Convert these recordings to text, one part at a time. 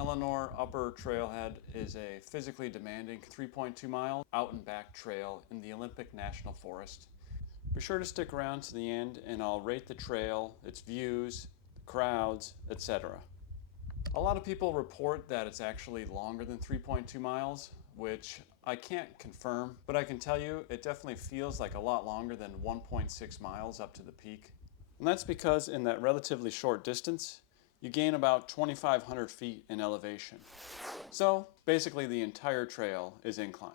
Ellinor Upper Trailhead is a physically demanding 3.2 mile out and back trail in the Olympic National Forest. Be sure to stick around to the end and I'll rate the trail, its views, the crowds, etc. A lot of people report that it's actually longer than 3.2 miles, which I can't confirm, but I can tell you it definitely feels like a lot longer than 1.6 miles up to the peak. And that's because in that relatively short distance, you gain about 2,500 feet in elevation. So basically the entire trail is incline.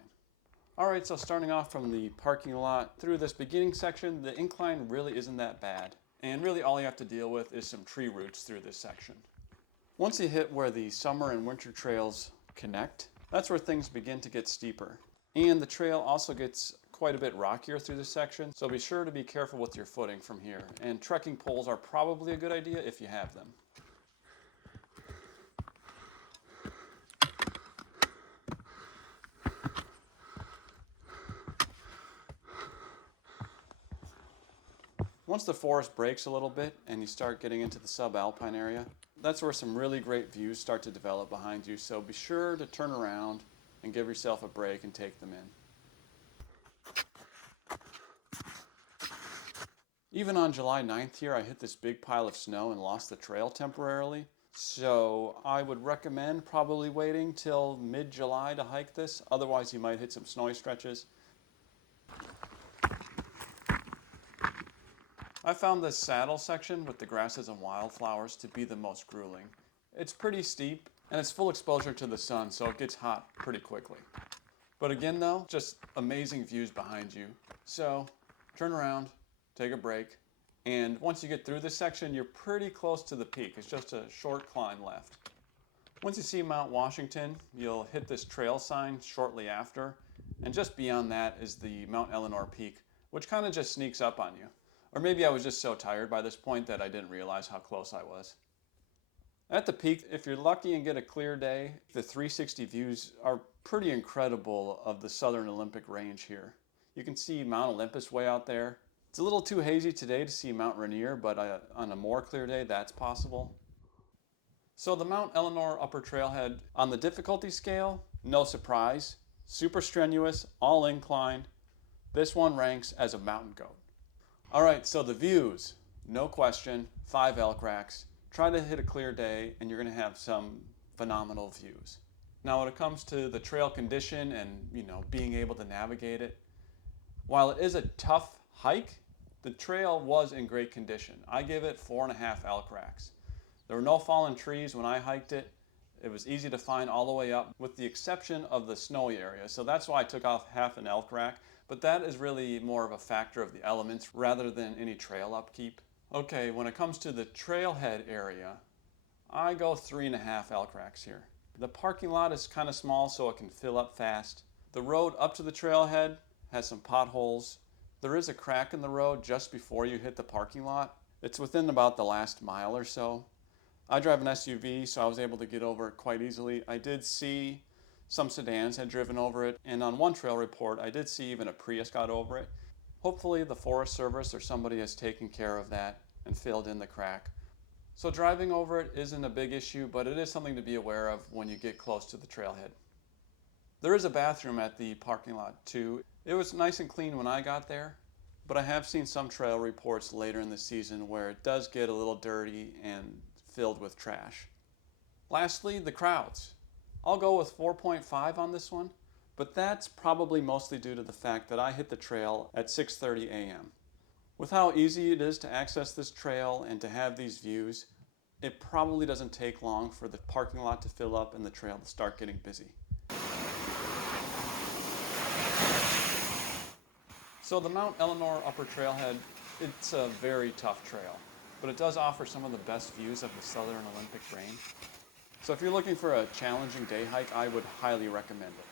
Alright, so starting off from the parking lot through this beginning section, the incline really isn't that bad. And really all you have to deal with is some tree roots through this section. Once you hit where the summer and winter trails connect, that's where things begin to get steeper. And the trail also gets quite a bit rockier through this section, so be sure to be careful with your footing from here. And trekking poles are probably a good idea if you have them. Once the forest breaks a little bit and you start getting into the subalpine area, that's where some really great views start to develop behind you, so be sure to turn around and give yourself a break and take them in. Even on July 9th here, I hit this big pile of snow and lost the trail temporarily, so I would recommend probably waiting till mid-July to hike this, otherwise you might hit some snowy stretches. I found this saddle section with the grasses and wildflowers to be the most grueling. It's pretty steep and it's full exposure to the sun, so it gets hot pretty quickly. But again though, just amazing views behind you. So turn around, take a break, and once you get through this section, you're pretty close to the peak. It's just a short climb left. Once you see Mount Washington, you'll hit this trail sign shortly after, and just beyond that is the Mount Ellinor peak, which kind of just sneaks up on you. Or maybe I was just so tired by this point that I didn't realize how close I was. At the peak, if you're lucky and get a clear day, the 360 views are pretty incredible of the southern Olympic range here. You can see Mount Olympus way out there. It's a little too hazy today to see Mount Rainier, but on a more clear day, that's possible. So the Mount Ellinor Upper Trailhead, on the difficulty scale, no surprise, super strenuous, all incline. This one ranks as a mountain goat. Alright, so the views, no question, 5 elk racks. Try to hit a clear day and you're going to have some phenomenal views. Now when it comes to the trail condition and being able to navigate it, while it is a tough hike, the trail was in great condition. I give it 4.5 elk racks. There were no fallen trees when I hiked it. It was easy to find all the way up with the exception of the snowy area, so that's why I took off half an elk rack. But that is really more of a factor of the elements rather than any trail upkeep. Okay, when it comes to the trailhead area, I go 3.5 elk racks here. The parking lot is kind of small so it can fill up fast. The road up to the trailhead has some potholes. There is a crack in the road just before you hit the parking lot. It's within about the last mile or so. I drive an SUV, so I was able to get over it quite easily. I did see some sedans had driven over it, and on one trail report I did see even a Prius got over it. Hopefully the Forest Service or somebody has taken care of that and filled in the crack. So driving over it isn't a big issue, but it is something to be aware of when you get close to the trailhead. There is a bathroom at the parking lot too. It was nice and clean when I got there, but I have seen some trail reports later in the season where it does get a little dirty and filled with trash. Lastly, the crowds. I'll go with 4.5 on this one, but that's probably mostly due to the fact that I hit the trail at 6:30 a.m. With how easy it is to access this trail and to have these views, it probably doesn't take long for the parking lot to fill up and the trail to start getting busy. So the Mount Ellinor Upper Trailhead, it's a very tough trail, but it does offer some of the best views of the southern Olympic range. So if you're looking for a challenging day hike, I would highly recommend it.